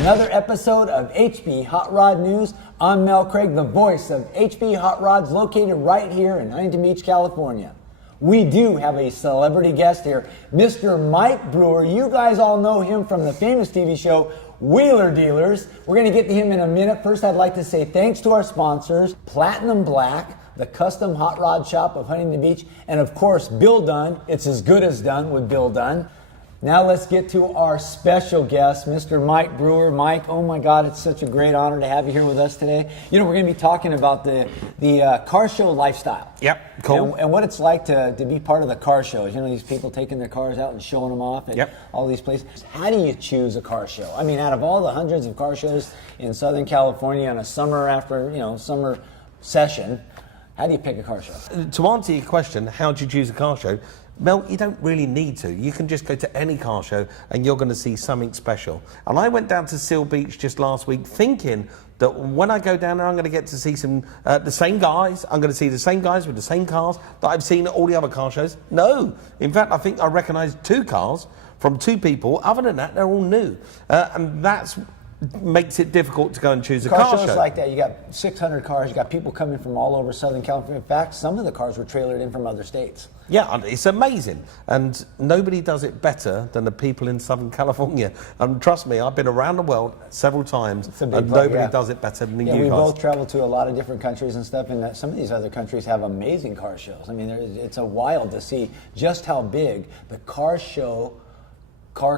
another episode of HB Hot Rod News. I'm Mel Craig, the voice of HB Hot Rods, located right here in Huntington Beach, California. We do have a celebrity guest here, Mr. Mike Brewer. You guys all know him from the famous TV show Wheeler Dealers. We're going to get to him in a minute. First, I'd like to say thanks to our sponsors, Platinum Black, the custom hot rod shop of Huntington Beach, and of course, Bill Dunn. It's as good as done with Bill Dunn. Now let's get to our special guest, Mr. Mike Brewer. Mike, oh my God, it's such a great honor to have you here with us today. You know, we're going to be talking about the car show lifestyle. Yep, cool. And what it's like to be part of the car shows. You know, these people taking their cars out and showing them off at all these places. How do you choose a car show? I mean, out of all the hundreds of car shows in Southern California on a summer session, how do you pick a car show? To answer your question, how do you choose a car show? Mel, you don't really need to. You can just go to any car show and you're going to see something special. And I went down to Seal Beach just last week thinking that when I go down there, I'm going to get to see the same guys. I'm going to see the same guys with the same cars that I've seen at all the other car shows. No. In fact, I think I recognised 2 cars from 2 people. Other than that, they're all new. And that's makes it difficult to go and choose a car show. Shows like that, you got 600 cars, you got people coming from all over Southern California. In fact, some of the cars were trailered in from other states. Yeah, it's amazing. And nobody does it better than the people in Southern California. And trust me, I've been around the world several times, and nobody does it better than you guys. We both travel to a lot of different countries and stuff, and some of these other countries have amazing car shows. I mean, it's a wild to see just how big the car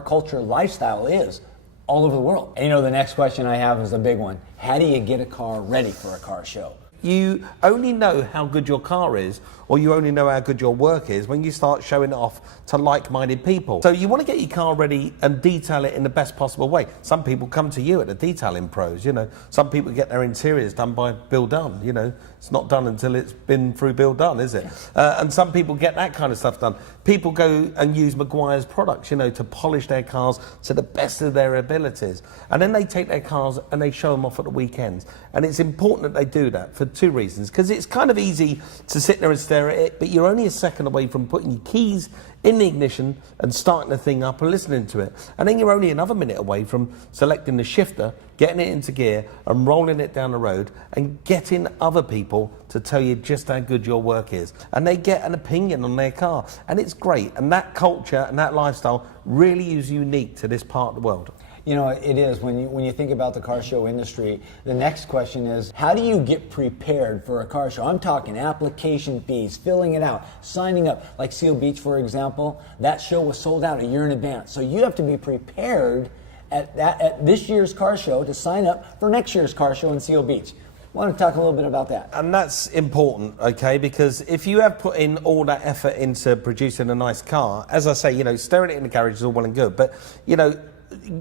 culture lifestyle is all over the world. And you know, the next question I have is the big one. How do you get a car ready for a car show? You only know how good your car is, or you only know how good your work is when you start showing it off to like-minded people. So you want to get your car ready and detail it in the best possible way. Some people come to you at the detailing pros, you know. Some people get their interiors done by Bill Dunn, you know. It's not done until it's been through Bill Dunn, is it? And some people get that kind of stuff done. People go and use Maguire's products, you know, to polish their cars to the best of their abilities. And then they take their cars and they show them off at the weekends. And it's important that they do that for 2 reasons. Because it's kind of easy to sit there and stare at it, but you're only a second away from putting your keys in the ignition and starting the thing up and listening to it. And then you're only another minute away from selecting the shifter, getting it into gear and rolling it down the road and getting other people to tell you just how good your work is. And they get an opinion on their car. And it's great. And that culture and that lifestyle really is unique to this part of the world. You know, it is. When you think about the car show industry, the next question is, how do you get prepared for a car show? I'm talking application fees, filling it out, signing up. Like Seal Beach, for example, that show was sold out a year in advance. So you have to be prepared at this year's car show to sign up for next year's car show in Seal Beach. I want to talk a little bit about that. And that's important, okay, because if you have put in all that effort into producing a nice car, as I say, you know, staring it in the garage is all well and good, but, you know,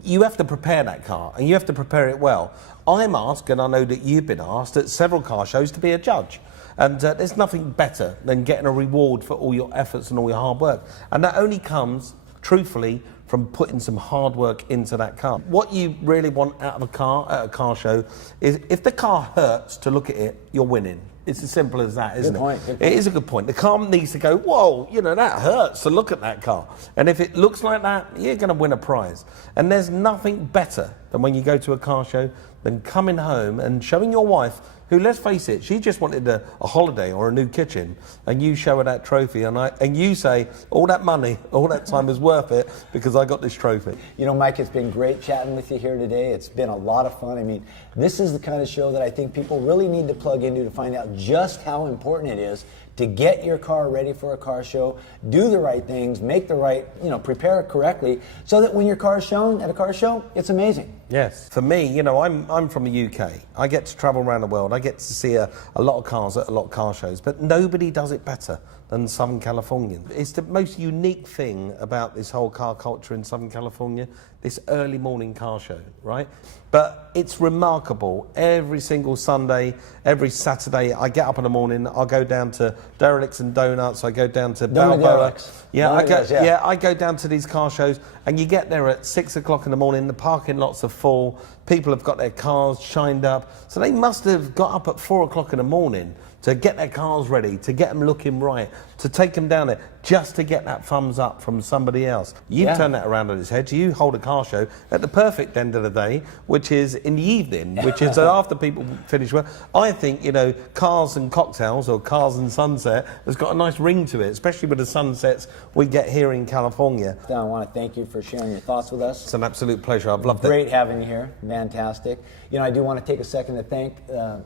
you have to prepare that car, and you have to prepare it well. I'm asked, and I know that you've been asked at several car shows to be a judge. And there's nothing better than getting a reward for all your efforts and all your hard work. And that only comes, truthfully, from putting some hard work into that car. What you really want out of a car at a car show is if the car hurts to look at it, you're winning. It's as simple as that, isn't it? It is a good point. The car needs to go, whoa, you know, that hurts to look at that car. And if it looks like that, you're going to win a prize. And there's nothing better than when you go to a car show than coming home and showing your wife, who, let's face it, she just wanted a holiday or a new kitchen, and you show her that trophy, and you say, all that money, all that time is worth it because I got this trophy. You know, Mike, it's been great chatting with you here today. It's been a lot of fun. I mean, this is the kind of show that I think people really need to plug into to find out just how important it is to get your car ready for a car show, do the right things, make the right, prepare it correctly, so that when your car is shown at a car show, it's amazing. Yes. For me, I'm from the UK. I get to travel around the world. I get to see a lot of cars at a lot of car shows, but nobody does it better than Southern Californian. It's the most unique thing about this whole car culture in Southern California, this early morning car show, right? But it's remarkable. Every single Sunday, every Saturday, I get up in the morning, I'll go down to Derelicts and Donuts, I go down to Balboa. I go down to these car shows, and you get there at 6 o'clock in the morning, the parking lots are full, people have got their cars shined up, so they must have got up at 4 o'clock in the morning to get their cars ready, to get them looking right, to take them down there. just to get that thumbs up from somebody else. You Yeah. turn that around on its head. You hold a car show at the perfect end of the day, which is in the evening, which is after people finish work. I think, you know, cars and cocktails or cars and sunset has got a nice ring to it, especially with the sunsets we get here in California. I want to thank you for sharing your thoughts with us. It's an absolute pleasure. I've loved it. Great having you here. Fantastic. You know, I do want to take a second to thank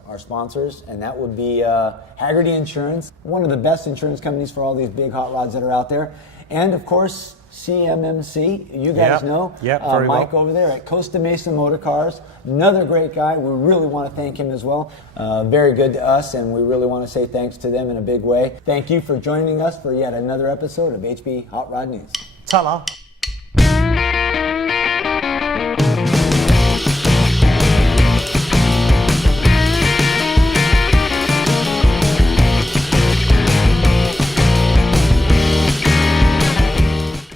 our sponsors, and that would be Haggerty Insurance, one of the best insurance companies for all these big hot rods that are out there. And, of course, CMMC. You guys know. Very Mike well. over there at Costa Mesa Motor Cars. Another great guy. We really want to thank him as well. Very good to us, and we really want to say thanks to them in a big way. Thank you for joining us for yet another episode of HB Hot Rod News. Ta-la.